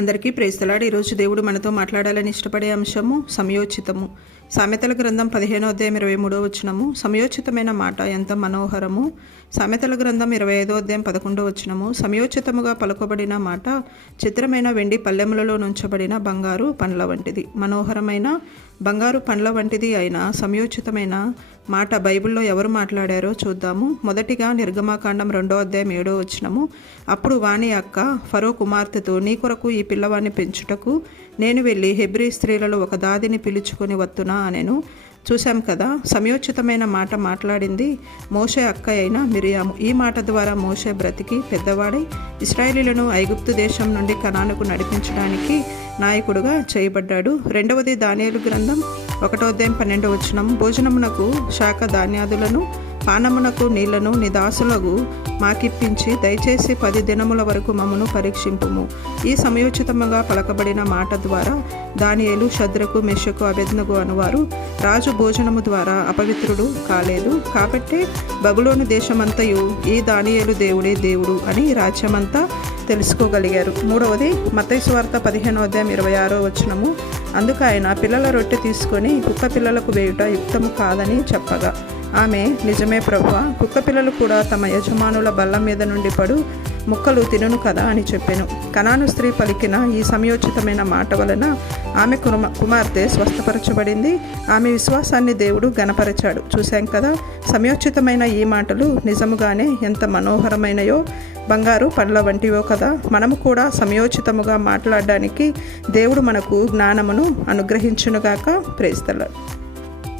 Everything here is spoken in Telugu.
అందరికీ ప్రైజ్ ది లార్డ్. ఈరోజు దేవుడు మనతో మాట్లాడాలని ఇష్టపడే అంశము సమయోచితము. సామెతల గ్రంథం 15వ అధ్యాయం 23వ వచనము. సమయోచితమైన మాట ఎంత మనోహరము. సామెతల గ్రంథం 25వ అధ్యాయం 11వ వచనము. సమయోచితముగా పలుకబడిన మాట చిత్రమైన వెండి పల్లెములలో నుంచబడిన బంగారు పండ్ల వంటిది. మనోహరమైన బంగారు పండ్ల వంటిది అయిన సమయోచితమైన మాట బైబిల్లో ఎవరు మాట్లాడారో చూద్దాము. మొదటిగా నిర్గమాకాండం 2వ అధ్యాయం 7వ వచనము. అప్పుడు వాని అక్క ఫరో కుమార్తెతో, నీ కొరకు ఈ పిల్లవాడిని పెంచుటకు నేను వెళ్ళి హెబ్రీ స్త్రీలలో ఒక దాదిని పిలుచుకొని వత్తునా అనెను. చూశాం కదా, సమయోచితమైన మాట మాట్లాడింది మోషే అక్క అయిన మిరియాము. ఈ మాట ద్వారా మోషే బ్రతికి పెద్దవాడై ఇశ్రాయేలీలను ఐగుప్తు దేశం నుండి కనానుకు నడిపించడానికి నాయకుడుగా చేయబడ్డాడు. రెండవది దానియేలు గ్రంథం 1వ అధ్యాయం 12వ వచనం. భోజనమునకు శాఖ ధాన్యాదులను పానమునకు నీళ్లను నీ దాసులకు మాకిప్పించి దయచేసి 10 దినముల వరకు మమ్మను పరీక్షింపుము. ఈ సమయోచితముగా పలకబడిన మాట ద్వారా దానియేలు, షద్రకు, మెషకు, అబేద్నెగో అనువారు రాజు భోజనము ద్వారా అపవిత్రుడు కాలేదు. కాబట్టి బబులోను దేశమంతయు ఈ దానియేలు దేవుడే దేవుడు అని రాజ్యమంతా తెలుసుకోగలిగారు. మూడవది మత్తయి సువార్త 15వ అధ్యాయం 26వ వచనము. అందుకు ఆయన పిల్లల రొట్టె తీసుకొని కుక్క పిల్లలకు వేయుట యుక్తము కాదని చెప్పగా ఆమె, నిజమే ప్రభువా, కుక్క పిల్లలు కూడా తమ యజమానుల బల్ల మీద నుండి పడు ముక్కలు తినును కదా అని చెప్పాను. కనాను స్త్రీ పలికిన ఈ సమయోచితమైన మాట వలన ఆమె కుమార్తె స్వస్థపరచబడింది. ఆమె విశ్వాసాన్ని దేవుడు గణపరచాడు. చూశాం కదా, సమయోచితమైన ఈ మాటలు నిజముగానే ఎంత మనోహరమైనయో, బంగారు పండ్ల వంటివో కదా. మనము కూడా సమయోచితముగా మాట్లాడడానికి దేవుడు మనకు జ్ఞానమును అనుగ్రహించునుగాక. Praise the lord.